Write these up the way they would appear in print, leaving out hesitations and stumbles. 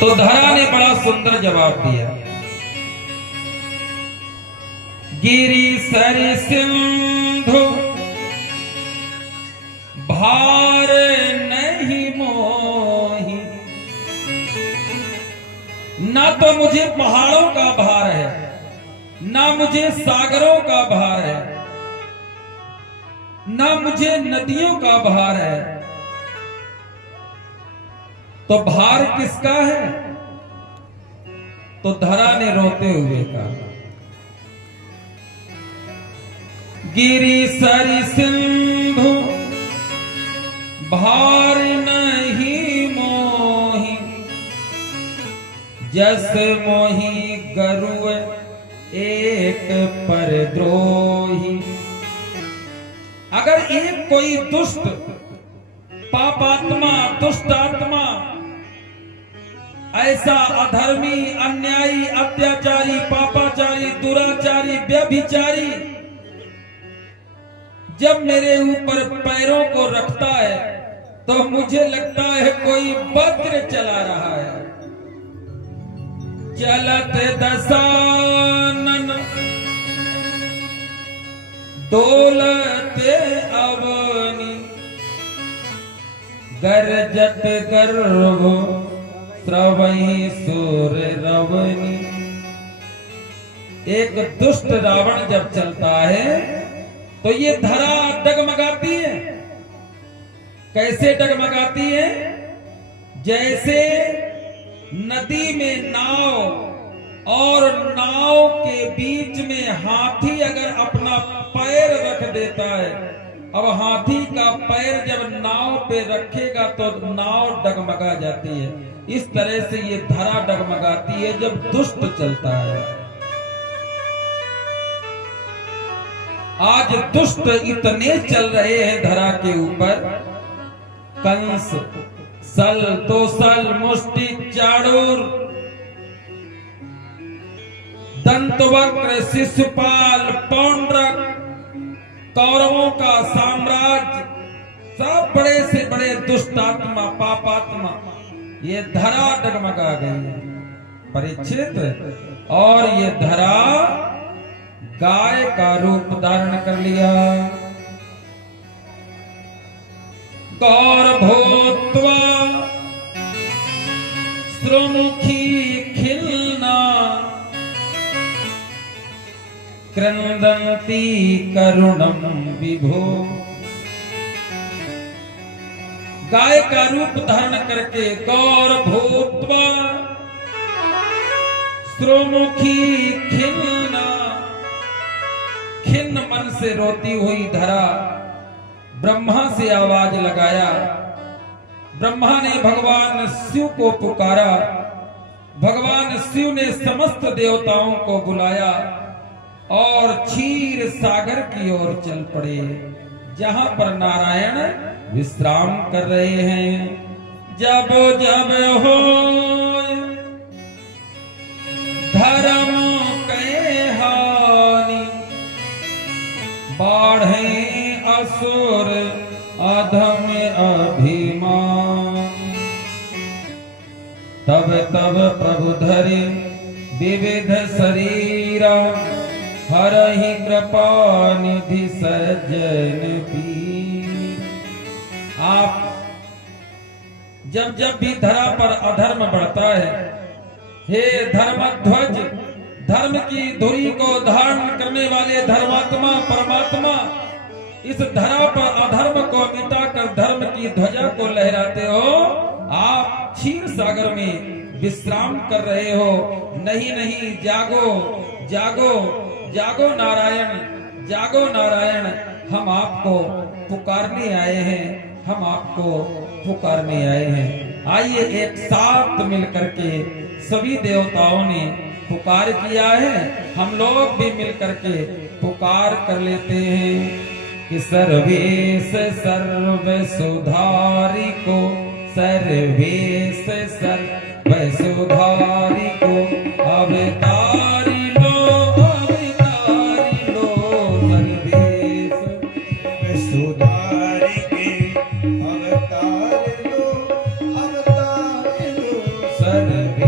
तो धरा ने बड़ा सुंदर जवाब दिया, गिरि सरि सिंधु भार नहीं मोही। ना तो मुझे पहाड़ों का भार है, ना मुझे सागरों का भार है, ना मुझे नदियों का भार है। तो भार किसका है? तो धरा ने रोते हुए कहा, गिरि सरि सिंधु भार नहीं मोही, जस मोही गरुड़ एक पर द्रोही। अगर एक कोई दुष्ट पापात्मा, दुष्ट आत्मा, ऐसा अधर्मी, अन्यायी, अत्याचारी, पापाचारी, दुराचारी, व्यभिचारी जब मेरे ऊपर पैरों को रखता है तो मुझे लगता है कोई वज्र चला रहा है। चलत दसानन डोलते अवनी, गरजत गर्भ श्रवई सुर रवनी। एक दुष्ट रावण जब चलता है तो ये धरा डगमगाती है। कैसे डगमगाती है? जैसे नदी में नाव और नाव के बीच में हाथी अगर अपना पैर रख देता है, अब हाथी का पैर जब नाव पे रखेगा तो नाव डगमगा जाती है। इस तरह से ये धरा डगमगाती है जब दुष्ट चलता है। आज दुष्ट इतने चल रहे हैं धरा के ऊपर, कंस, सल, दोसल, मुष्टि, चाणूर, दंतवक्र, शिशुपाल, पौंड्रक, कौरवों का साम्राज्य, सब बड़े से बड़े दुष्टात्मा, पापात्मा, ये धरा डगमगा गई है परीक्षित। और ये धरा गाय का रूप धारण कर लिया। गौर भूत्वा श्रुमुखी खिलना, क्रंदंती करुणम विभो। गाय का रूप धारण करके गौर भूत्वा श्रुमुखी खिलना, खिन्न मन से रोती हुई धरा ब्रह्मा से आवाज लगाया। ब्रह्मा ने भगवान शिव को पुकारा। भगवान शिव ने समस्त देवताओं को बुलाया और क्षीर सागर की ओर चल पड़े, जहां पर नारायण विश्राम कर रहे हैं। जब जब हो धर्म के हानि, बाढ़े असुर अधम अभिमान, तब तब प्रभु धरि विविध शरीरा, हरहि कृपा निधि सज्जन पीर। आप जब जब भी धरा पर अधर्म बढ़ता है, हे धर्मध्वज, धर्म की धुरी को धारण करने वाले धर्मात्मा परमात्मा, इस धरा पर अधर्म को मिटाकर धर्म की ध्वजा को लहराते हो। आप क्षीर सागर में विश्राम कर रहे हो। नहीं नहीं, जागो जागो जागो नारायण, जागो नारायण, हम आपको पुकारने आए हैं, हम आपको पुकारने आए हैं। आइए एक साथ मिलकर के सभी देवताओं ने पुकार किया है, हम लोग भी मिलकर के पुकार कर लेते हैं कि सर्वेश सर्व सुधारी को, सर्वेश सर्व सुधारी को, अवतारी लो, अवतारी लो, सर्वेश सुधारी के, अवतारी लो, अवतारी लो, सर्वेश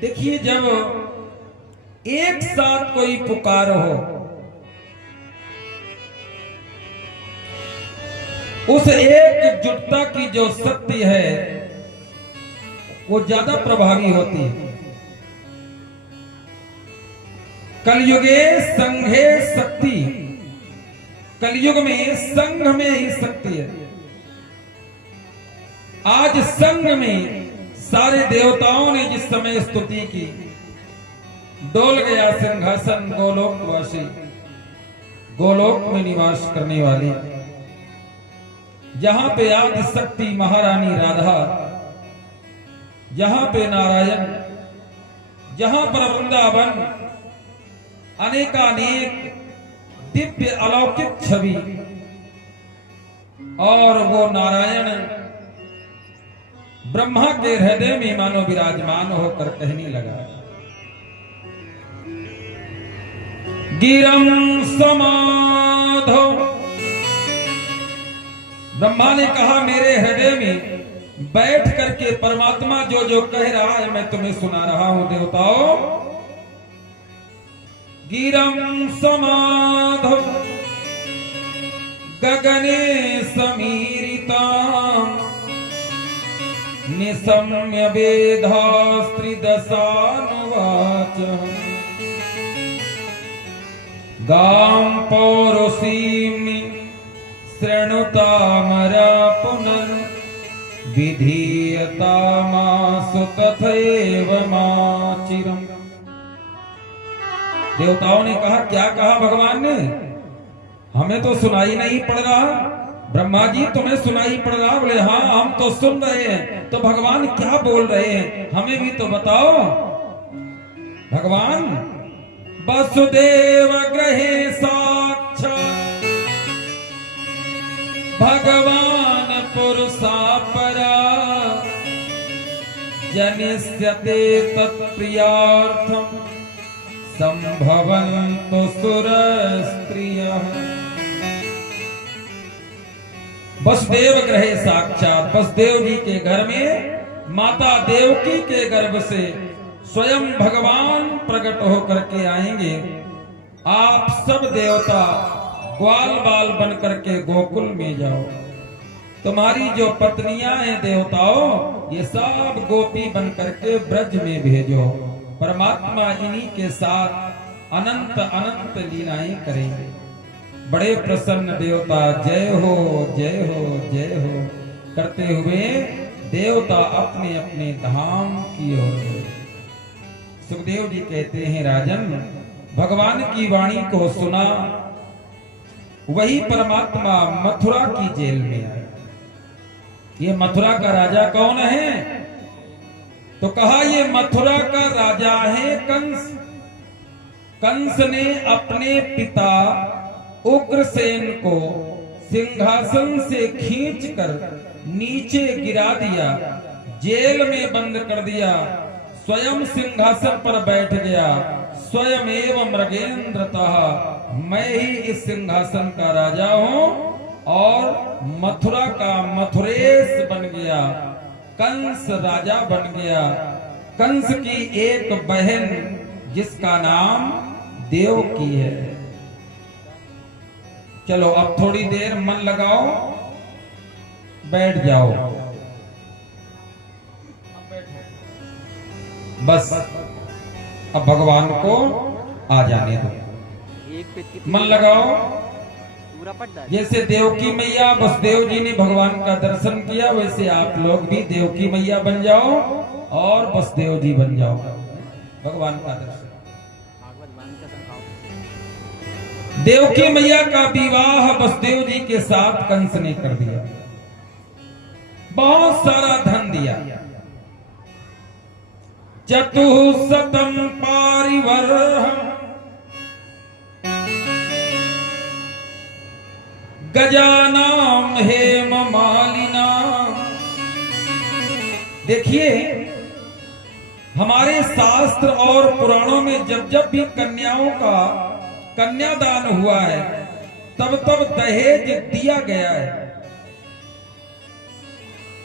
देखिए, जब एक साथ कोई पुकार हो, उस एकजुटता की जो शक्ति है वो ज्यादा प्रभावी होती है। कलयुगे संघे शक्ति, कलयुग में संघ में ही शक्ति है। आज संघ में सारे देवताओं ने जिस समय स्तुति की, डोल गया सिंहासन गोलोकवासी, गोलोक में निवास करने वाली, जहां पे आदि शक्ति महारानी राधा, जहां पे नारायण, जहां पर वृंदावन, अनेकानेक दिव्य अलौकिक छवि, और वो नारायण ब्रह्मा के हृदय में मानो विराजमान होकर कहने लगा, गिरं समाधो। ब्रह्मा ने कहा, मेरे हृदय में बैठ करके परमात्मा जो जो कह रहा है मैं तुम्हें सुना रहा हूं देवताओं। गिरं समाधो गगने समीरितां निशम्य वेदास्त्रिदशानुवाच गां पौरुषीं शृणुतामरा पुनर्विधीयतामासु तथैव माचिरम्। देवताओं ने कहा, क्या कहा भगवान ने? हमें तो सुनाई नहीं पड़ रहा। ब्रह्मा जी, तुम्हें सुनाई पड़ रहा? बोले हाँ, हम तो सुन रहे हैं। तो भगवान क्या बोल रहे हैं, हमें भी तो बताओ। भगवान, वसुदेव गृहे साक्षात् भगवान पुरुषा परा जनिष्यते तत्प्रियार्थम संभवन्तु सुरस्त्रियः। वसुदेव गृहे साक्षात, वसुदेव जी के घर में माता देवकी के गर्भ से स्वयं भगवान प्रकट होकर के आएंगे। आप सब देवता ग्वाल बाल बन करके गोकुल में जाओ। तुम्हारी जो पत्नियां हैं देवताओं, ये सब गोपी बन करके ब्रज में भेजो। परमात्मा इन्हीं के साथ अनंत अनंत लीलाएं करेंगे। बड़े प्रसन्न देवता जय हो जय हो जय हो करते हुए देवता अपने अपने धाम की ओर। सुखदेव जी कहते हैं, राजन, भगवान की वाणी को सुना, वही परमात्मा मथुरा की जेल में आए। ये मथुरा का राजा कौन है? तो कहा, ये मथुरा का राजा है कंस। कंस ने अपने पिता उग्रसेन को सिंहासन से खींचकर नीचे गिरा दिया, जेल में बंद कर दिया, स्वयं सिंहासन पर बैठ गया। स्वयं एवं मृगेंद्रतः, मैं ही इस सिंहासन का राजा हूं और मथुरा का मथुरेश बन गया। कंस राजा बन गया। कंस की एक बहन जिसका नाम देवकी है। चलो अब थोड़ी देर मन लगाओ, बैठ जाओ, बस अब भगवान को आ जाने दो। मन लगाओ। जैसे देवकी मैया वसुदेव जी ने भगवान का दर्शन किया, वैसे आप लोग भी देवकी मैया बन जाओ और वसुदेव जी बन जाओ। भगवान का दर्शन। देवकी मैया का विवाह वसुदेव जी के साथ कंस ने कर दिया। बहुत सारा धन दिया। चतुःशतं पारिवर्हम् गजानां हेममालिनां। देखिए, हमारे शास्त्र और पुराणों में जब जब भी कन्याओं का कन्यादान हुआ है, तब तब दहेज दिया गया है।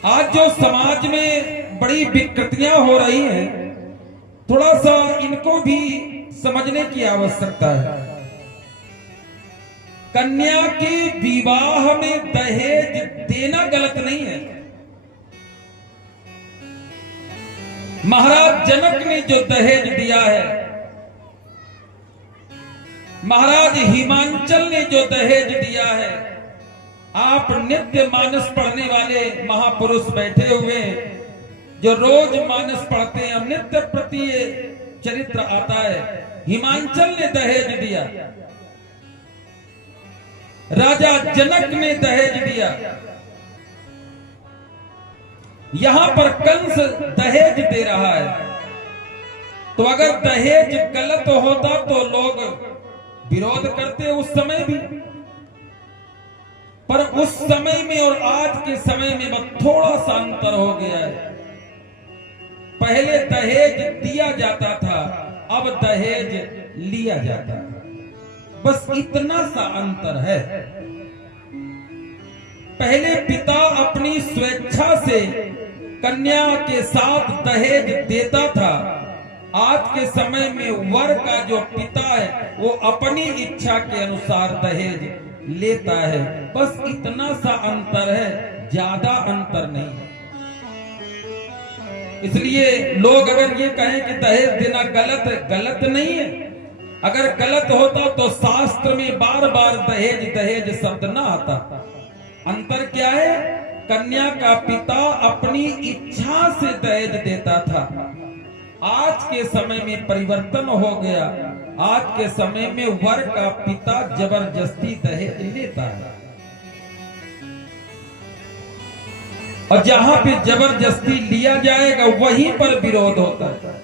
आज जो समाज में बड़ी विकृतियां हो रही हैं, थोड़ा सा इनको भी समझने की आवश्यकता है। कन्या के विवाह में दहेज देना गलत नहीं है। महाराज जनक ने जो दहेज दिया है, महाराज हिमांचल ने जो दहेज दिया है, आप नित्य मानस पढ़ने वाले महापुरुष बैठे हुए जो रोज मानस पढ़ते हैं, नित्य प्रति ये चरित्र आता है। हिमांचल ने दहेज दिया, राजा जनक ने दहेज दिया, यहां पर कंस दहेज दे रहा है। तो अगर दहेज गलत होता तो लोग विरोध करते उस समय भी, पर उस समय में और आज के समय में बस थोड़ा सा अंतर हो गया है। पहले दहेज दिया जाता था, अब दहेज लिया जाता है, बस इतना सा अंतर है। पहले पिता अपनी स्वेच्छा से कन्या के साथ दहेज देता था, आज के समय में वर का जो पिता है वो अपनी इच्छा के अनुसार दहेज लेता है, बस इतना सा अंतर है, ज्यादा अंतर नहीं है। इसलिए लोग अगर ये कहें कि दहेज देना गलत नहीं है। अगर गलत होता तो शास्त्र में बार बार दहेज दहेज शब्द ना आता। अंतर क्या है? कन्या का पिता अपनी इच्छा से दहेज देता था, आज के समय में परिवर्तन हो गया। आज के समय में वर का पिता जबरदस्ती दहेज लेता है, और जहां पे जबरदस्ती लिया जाएगा वहीं पर विरोध होता है।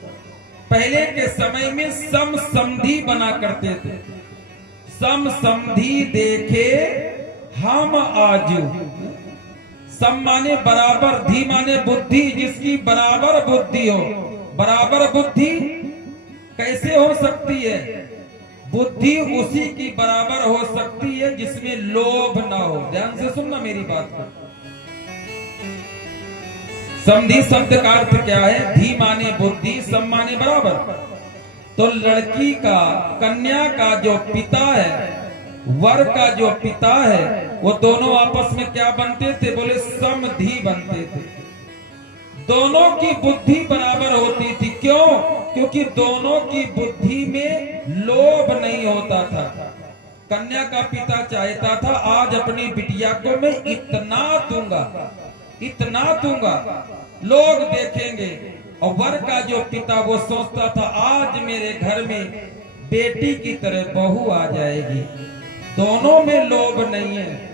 पहले के समय में सम समधी बना करते थे। सम समधी देखे हम आजू। सम माने बराबर, धी माने बुद्धि, जिसकी बराबर बुद्धि हो। बराबर बुद्धि कैसे हो सकती है? बुद्धि उसी की बराबर हो सकती है जिसमें लोभ ना हो। ध्यान से सुनना मेरी बात को। समधी शब्द का अर्थ क्या है? धी माने बुद्धि, सम माने बराबर। तो लड़की का, कन्या का जो पिता है, वर का जो पिता है, वो दोनों आपस में क्या बनते थे? बोले समधी बनते थे। दोनों की बुद्धि बराबर होती थी। क्यों? क्योंकि दोनों की बुद्धि में लोभ नहीं होता था। कन्या का पिता चाहता था आज अपनी बिटिया को मैं इतना दूंगा, इतना दूंगा, लोग देखेंगे। और वर का जो पिता वो सोचता था आज मेरे घर में बेटी की तरह बहू आ जाएगी। दोनों में लोभ नहीं है।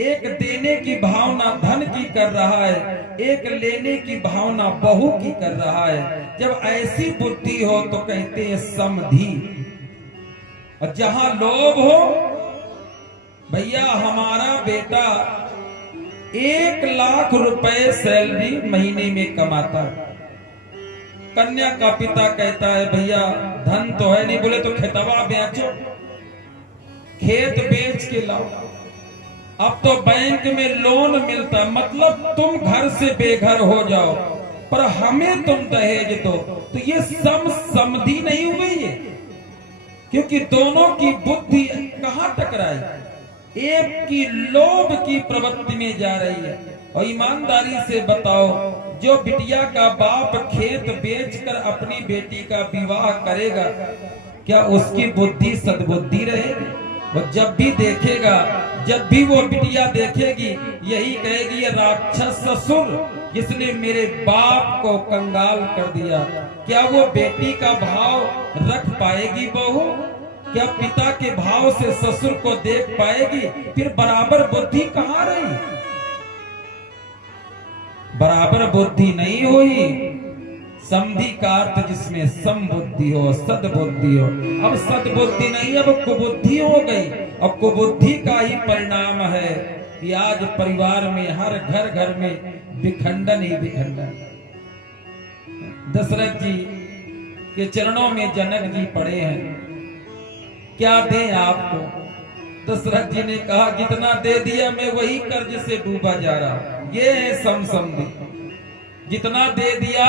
एक देने की भावना धन की कर रहा है, एक लेने की भावना बहू की कर रहा है। जब ऐसी बुद्धि हो तो कहते हैं समधी। और जहां लोभ हो, भैया हमारा बेटा 1 लाख रुपए सैलरी महीने में कमाता है। कन्या का पिता कहता है भैया धन तो है नहीं, बोले तो खेतवा बेचो, खेत बेच के लाओ। अब तो बैंक में लोन मिलता, मतलब तुम घर से बेघर हो जाओ पर हमें तुम दहेज दो। तो ये समधी नहीं हुई है, क्योंकि दोनों की बुद्धि कहां टकराई? एक की लोभ की प्रवृत्ति में जा रही है। और ईमानदारी से बताओ, जो बिटिया का बाप खेत बेचकर अपनी बेटी का विवाह करेगा, क्या उसकी बुद्धि सद्बुद्धि रहेगी? वो जब भी देखेगा, जब भी वो बिटिया देखेगी, यही कहेगी ये राक्षस ससुर जिसने मेरे बाप को कंगाल कर दिया। क्या वो बेटी का भाव रख पाएगी बहू? क्या पिता के भाव से ससुर को देख पाएगी? फिर बराबर बुद्धि कहां रही? बराबर बुद्धि नहीं हुई। समधी का अर्थ जिसमें समबुद्धि हो, सद्बुद्धि हो। अब सद्बुद्धि नहीं, अब कुबुद्धि हो गई। और कुबुद्धि का ही परिणाम है कि आज परिवार में, हर घर में विखंडन ही विखंडन। दशरथ जी के चरणों में जनक जी पड़े हैं, क्या दें आपको? दशरथ जी ने कहा जितना दे दिया मैं वही कर्ज से डूबा जा रहा हूं। ये है समसमधी। जितना दे दिया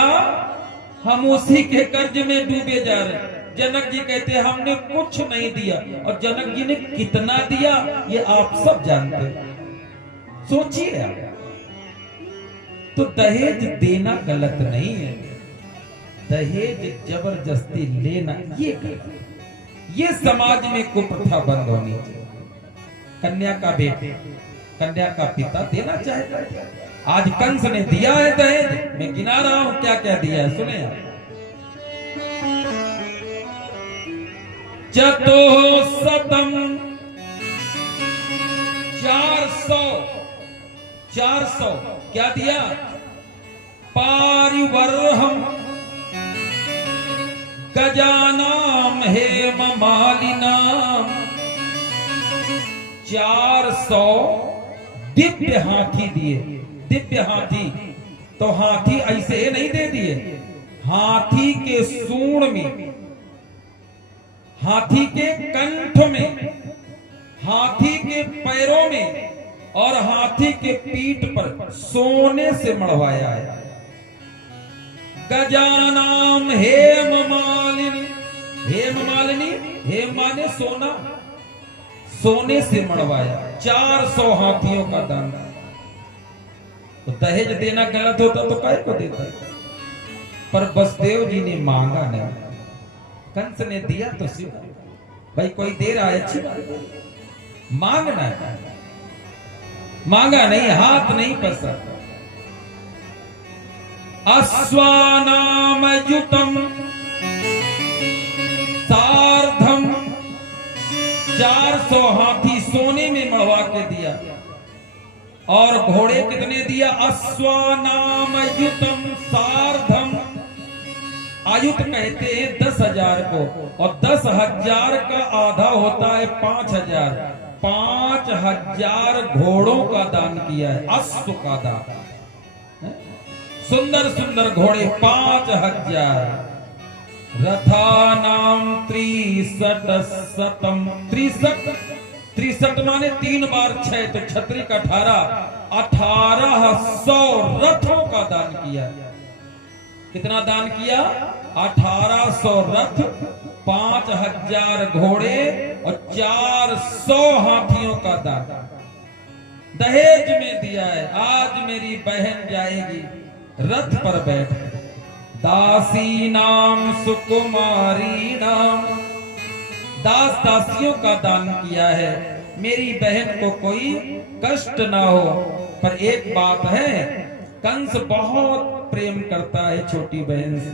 हम उसी के कर्ज में डूबे जा रहे हैं। जनक जी कहते हैं हमने कुछ नहीं दिया, और जनक जी ने कितना दिया ये आप सब जानते हैं। सोचिए आप, तो दहेज देना गलत नहीं है, दहेज जबरदस्ती लेना ये गलत, ये समाज में कुप्रथा बंद होनी चाहिए। कन्या का बेटे, कन्या का पिता देना चाहता है। आज कंस ने दिया है दहेज, मैं गिना रहा हूं क्या क्या दिया है, सुने आप। चतो सतम 400 क्या दिया, पारिवर्हम गजानाम हेम मालिनाम, 400 दिव्य हाथी दिए। दिव्य हाथी तो हाथी ऐसे नहीं दे दिए, हाथी के सूंड में, हाथी के कंठ में, हाथी के पैरों में और हाथी के पीठ पर सोने से मढ़वाया है। गजानाम हेम मालिनी, हेम मालिनी, हेम माने सोना, सोने से मढ़वाया। 400 हाथियों का दान। तो दहेज देना गलत होता तो काहे को देता, पर वसुदेव जी ने मांगा नहीं, कंस ने दिया तो सिर्फ भाई कोई दे रहा है अच्छी बात, मांगना है, मांगा नहीं, हाथ नहीं पसर। अश्वानाम युतम सार्धम, 400 हाथी सोने में मढ़वा के दिया। और घोड़े कितने दिया, अश्वानाम युतम सार्धम, आयुत कहते हैं 10,000 को, और 10,000 का आधा होता है 5,000, 5,000 घोड़ों का दान किया है, अश्व का दान। सुंदर सुंदर घोड़े 5,000। रथानाम 63 63 माने 3 बार 6 तो छत्री का 1800 रथों का दान किया। कितना दान किया, 1800 रथ, 5,000 घोड़े और 400 हाथियों का दान दहेज में दिया है। आज मेरी बहन जाएगी रथ पर बैठ, दासी नाम सुकुमारी नाम, दास दासियों का दान किया है। मेरी बहन को कोई कष्ट ना हो। पर एक बात है, कंस बहुत प्रेम करता है छोटी बहन से।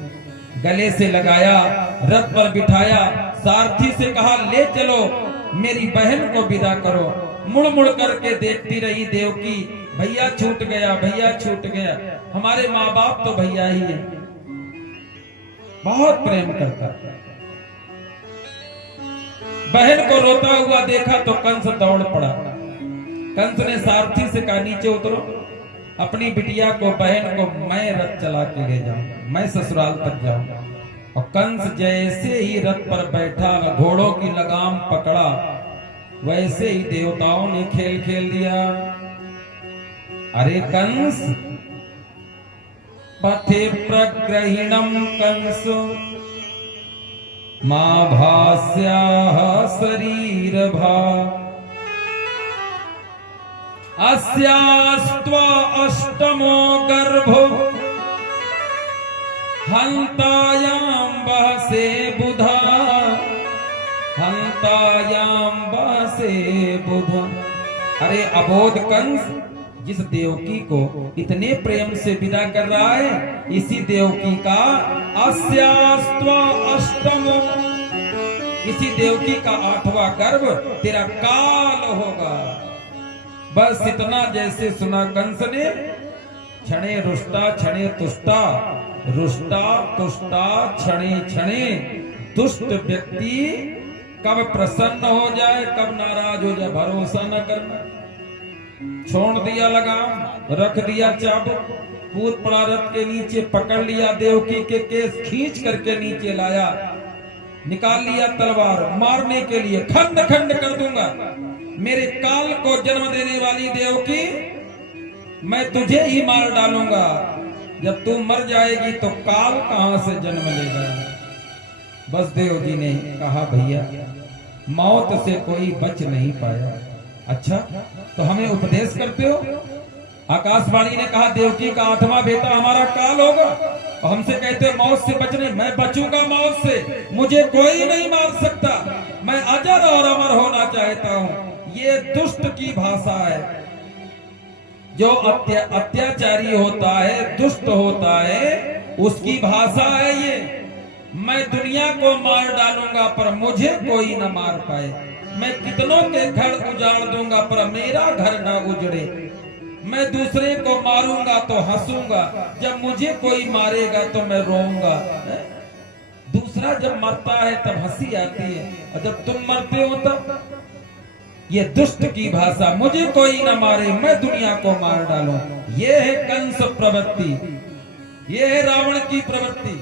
गले से लगाया, रथ पर बिठाया, सारथी से कहा ले चलो, मेरी बहन को विदा करो। मुड़ मुड़ करके देखती रही देवकी, भैया छूट गया, भैया छूट गया। हमारे माँ बाप तो भैया ही है। बहुत प्रेम करता। बहन को रोता हुआ देखा तो कंस दौड़ पड़ा। कंस ने सारथी से कहा नीचे उतरो, अपनी बिटिया को, बहन को मैं रथ चला के ले जाऊं, मैं ससुराल तक जाऊं। और कंस जैसे ही रथ पर बैठा, घोड़ों की लगाम पकड़ा, वैसे ही देवताओं ने खेल खेल दिया। अरे कंस, पथे प्रग्रहिणम कंस, मां भास्याः शरीर भा, अस्यास्त्वा अष्टमो गर्भो, हंतायां बहसे बुधा, हंतायां बहसे बुधा। अरे अबोध कंस, जिस देवकी को इतने प्रेम से विदा कर रहा है, इसी देवकी का अस्यास्त्वा अष्टमो, इसी देवकी का 8वां गर्भ तेरा काल होगा। बस इतना जैसे सुना कंस ने, क्षणे रुष्टा क्षणे तुष्टा, रुष्टा तुष्टा क्षणे क्षणे। दुष्ट व्यक्ति कब प्रसन्न हो जाए, कब नाराज हो जाए, भरोसा न करना। छोड़ दिया लगाम, रख दिया चाबुक, कूद पड़ा रथ के नीचे, पकड़ लिया देवकी के केस, खींच करके नीचे लाया, निकाल लिया तलवार, मारने के लिए। खंड खंड कर दूंगा, मेरे काल को जन्म देने वाली देवकी, मैं तुझे ही मार डालूंगा। जब तू मर जाएगी तो काल कहां से जन्म लेगा। वसुदेव जी ने कहा भैया मौत से कोई बच नहीं पाया। अच्छा तो हमें उपदेश करते हो। आकाशवाणी ने कहा देवकी का 8वां बेटा हमारा काल होगा और हमसे कहते हो मौत से बचने। मैं बचूंगा मौत से, मुझे कोई नहीं मार सकता। मैं अजर और अमर होना चाहता हूं। ये दुष्ट की भाषा है। जो अत्याचारी होता है, दुष्ट होता है, उसकी भाषा है ये। मैं दुनिया को मार डालूंगा पर मुझे कोई न मार पाए। मैं कितनों के घर उजाड़ दूंगा पर मेरा घर न उजड़े। मैं दूसरे को मारूंगा तो हंसूंगा, जब मुझे कोई मारेगा तो मैं रोऊंगा। दूसरा जब मरता है तब हंसी आती है और जब तुम मरते हो तब। ये दुष्ट की भाषा, मुझे कोई न मारे मैं दुनिया को मार डालूं। ये है कंस प्रवृत्ति, ये है रावण की प्रवृत्ति।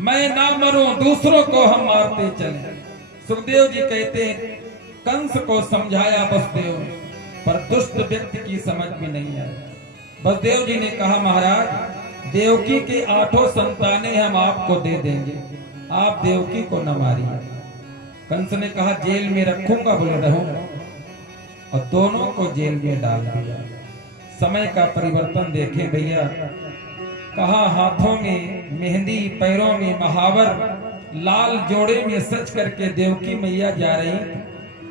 मैं ना मरूं, दूसरों को हम मारते चले। सुखदेव जी कहते हैं कंस को समझाया वसुदेव ने, पर दुष्ट व्यक्ति की समझ में नहीं आया। वसुदेव जी ने कहा महाराज देवकी के 8 संतानें हम आपको दे देंगे, आप देवकी को न मारिए। कंस ने कहा जेल में रखूंगा, बोले रहूंगा, और दोनों को जेल में डाल दिया। समय का परिवर्तन देखें भैया, कहा हाथों में मेहंदी, पैरों में महावर, लाल जोड़े में सच करके देवकी मैया जा रही।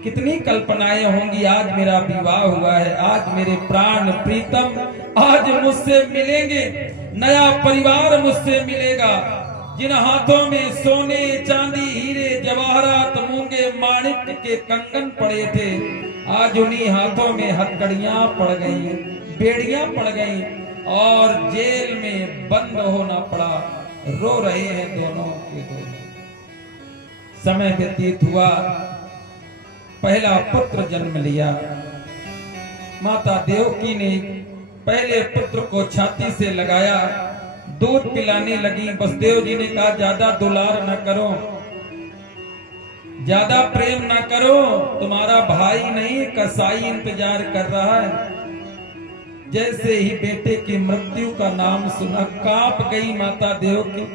कितनी कल्पनाएं होंगी, आज मेरा विवाह हुआ है, आज मेरे प्राण प्रीतम आज मुझसे मिलेंगे, नया परिवार मुझसे मिलेगा। जिन हाथों में सोने चांदी हीरे जवाहरात मूंगे माणिक के कंगन पड़े थे, आज उन्हीं हाथों में हथकड़ियां पड़ गई, बेड़ियां पड़ गई और जेल में बंद होना पड़ा। रो रहे हैं दोनों के दोनों। समय व्यतीत हुआ, पहला पुत्र जन्म लिया। माता देवकी ने पहले पुत्र को छाती से लगाया, दूध पिलाने लगी। वसुदेव जी ने कहा ज्यादा दुलार न करो, ज्यादा प्रेम न करो, तुम्हारा भाई नहीं कसाई इंतजार कर रहा है। जैसे ही बेटे की मृत्यु का नाम सुना कांप गई माता देवकी,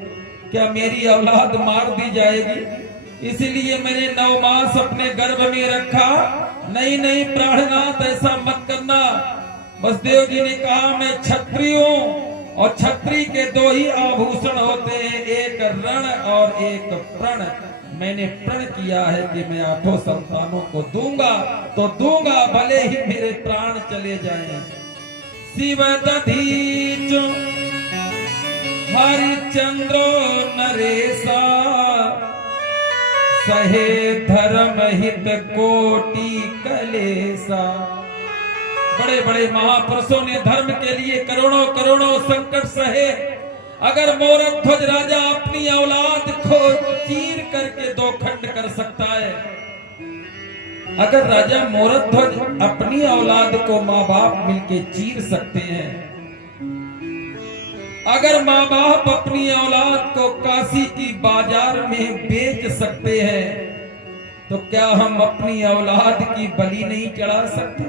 क्या मेरी औलाद मार दी जाएगी, इसलिए मैंने 9 मास अपने गर्भ में रखा। नहीं नहीं प्राणनाथ ऐसा मत करना। वसुदेव जी ने कहा मैं क्षत्रिय हूं और क्षत्रिय के 2 ही आभूषण होते हैं, एक रण और एक प्रण। मैंने प्रण किया है कि मैं 8 संतानों को दूंगा तो दूंगा, भले ही मेरे प्राण चले जाएं। शिव दधीच हरिचंद्रो नरेशा, सहे धर्म हित कोटि कलेसा। बड़े बड़े महापुरुषों ने धर्म के लिए करोड़ों करोड़ों संकट सहे। अगर मोरध्वज राजा अपनी औलाद को चीर करके 2 खंड कर सकता है, अगर राजा मोरध्वज अपनी औलाद को माँ बाप मिलके चीर सकते हैं, अगर माँ बाप अपनी औलाद को काशी की बाजार में बेच सकते हैं, तो क्या हम अपनी औलाद की बलि नहीं चढ़ा सकते।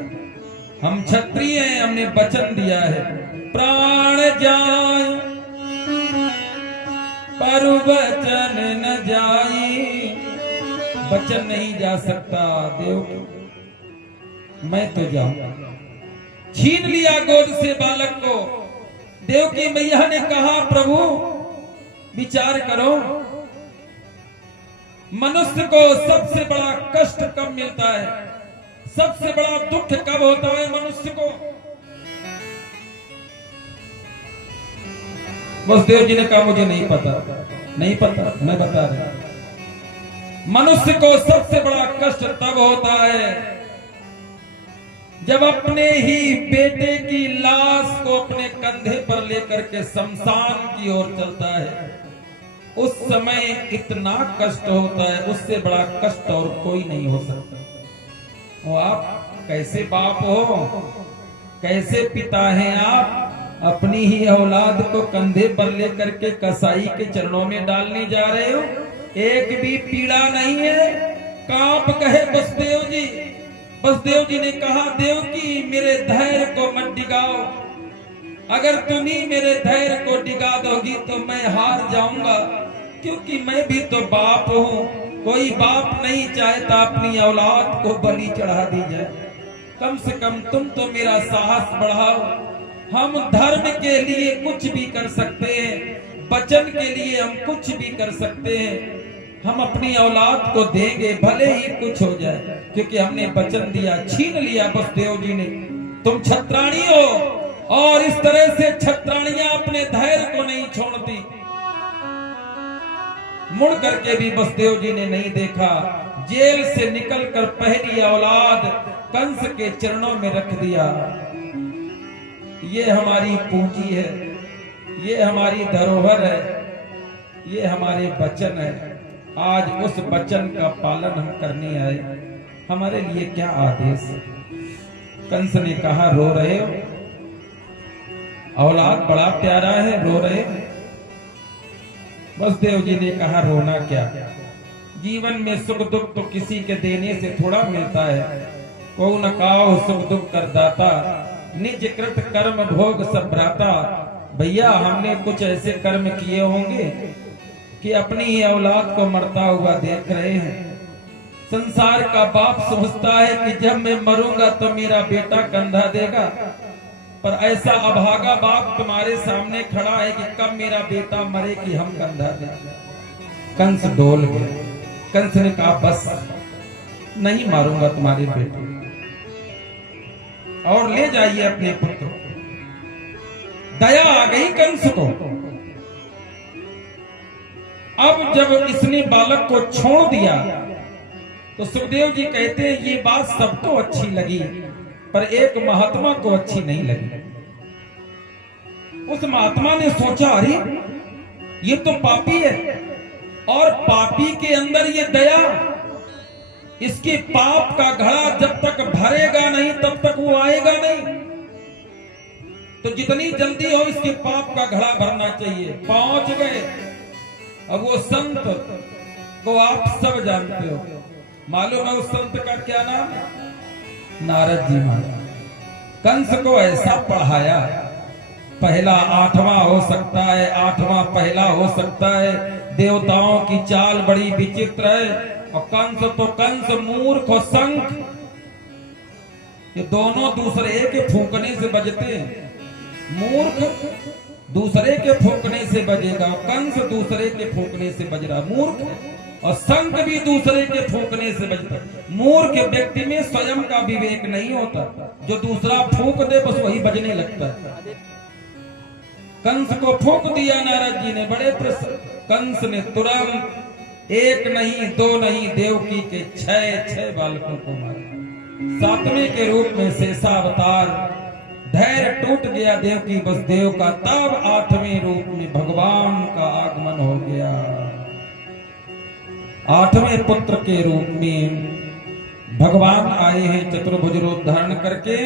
हम क्षत्रिय हैं, हमने वचन दिया है प्राण जाए पर वचन न जाई। वचन नहीं जा सकता देव, मैं तो जाऊंगा। छीन लिया गोद से बालक को। देवकी मैया ने कहा प्रभु विचार करो, मनुष्य को सबसे बड़ा कष्ट कब मिलता है, सबसे बड़ा दुख कब होता है मनुष्य को। वसुदेव जी ने कहा मुझे नहीं पता, नहीं पता, मैं बता रहा। मनुष्य को सबसे बड़ा कष्ट तब होता है जब अपने ही बेटे की लाश को अपने कंधे पर लेकर के शमशान की ओर चलता है। उस समय इतना कष्ट होता है, उससे बड़ा कष्ट और कोई नहीं हो सकता। और आप कैसे बाप हो, कैसे पिता हैं आप, अपनी ही औलाद को कंधे पर लेकर के कसाई के चरणों में डालने जा रहे हो। एक भी पीड़ा नहीं है, कांप कहे वसुदेव जी। वसुदेव जी ने कहा देवकी मेरे धैर्य को मत डिगाओ, अगर तुम ही मेरे धैर्य को डिगा दोगी तो मैं हार जाऊंगा, क्योंकि मैं भी तो बाप हूँ। कोई बाप नहीं चाहता अपनी औलाद को बलि चढ़ा दी जाए। कम से कम तुम तो मेरा साहस बढ़ाओ। हम धर्म के लिए कुछ भी कर सकते हैं, वचन के लिए हम कुछ भी कर सकते हैं। हम अपनी औलाद को देंगे, भले ही कुछ हो जाए, क्योंकि हमने वचन दिया। छीन लिया बसदेव जी ने। तुम छत्राणी हो, और इस तरह से छत्राणियां अपने धैर्य को नहीं छोड़ती। मुड़ करके भी बसदेव जी ने नहीं देखा। जेल से निकलकर पहली औलाद कंस के चरणों में रख दिया। ये हमारी पूंजी है, ये हमारी धरोहर है, ये हमारे वचन है। आज उस वचन का पालन हम करने आए। हमारे लिए क्या आदेश? कंस ने कहा, रो रहे हो? औलाद बड़ा प्यारा है, रो रहे? बसदेव जी ने कहा, रोना क्या? जीवन में सुख दुख तो किसी के देने से थोड़ा मिलता है। को न काओ सुख दुख कर दाता, निज कृत कर्म भोग सब भ्राता। भैया, हमने कुछ ऐसे कर्म किए होंगे कि अपनी ही औलाद को मरता हुआ देख रहे हैं। संसार का बाप सोचता है कि जब मैं मरूंगा तो मेरा बेटा कंधा देगा, पर ऐसा अभागा बाप तुम्हारे सामने खड़ा है कि कब मेरा बेटा मरे कि हम कंधा दें। कंस डोल गए। कंस ने कहा, बस नहीं मारूंगा तुम्हारे बेटे, और ले जाइए अपने पुत्र। दया आ गई कंस को। अब जब इसने बालक को छोड़ दिया तो सुखदेव जी कहते हैं, ये बात सबको अच्छी लगी, पर एक महात्मा को अच्छी नहीं लगी। उस महात्मा ने सोचा, अरे ये तो पापी है, और पापी के अंदर ये दया। इसके पाप का घड़ा जब तक भरेगा नहीं तब तक वो आएगा नहीं। तो जितनी जल्दी हो इसके पाप का घड़ा भरना चाहिए। पहुंच गए। अब वो संत को आप सब जानते हो, मालूम है उस संत का क्या नाम? नारद जी महाराज। कंस को ऐसा पढ़ाया, पहला आठवां हो सकता है, आठवां पहला हो सकता है। देवताओं की चाल बड़ी विचित्र है। और कंस तो कंस, मूर्ख और संख, ये दोनों दूसरे के फूंकने से बजते हैं। मूर्ख दूसरे के फूंकने से बजेगा, कंस दूसरे के फूंकने से बज रहा मूर्ख, और संख भी दूसरे के फूंकने से बजता। मूर्ख व्यक्ति में स्वयं का विवेक नहीं होता, जो दूसरा फूंक दे बस वही बजने लगता है। कंस को फूंक दिया नारद जी ने, बड़े प्रसन्न। कंस ने तुरंत एक नहीं दो नहीं देवकी के 6 बालकों को मारा। 7वें के रूप में शेषावतार। धैर्य टूट गया देवकी वसुदेव का। तब 8वें रूप में भगवान का आगमन हो गया। 8वें पुत्र के रूप में भगवान आए हैं, चतुर्भुज रूप धारण करके।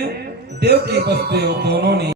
देवकी वसुदेव दोनों ने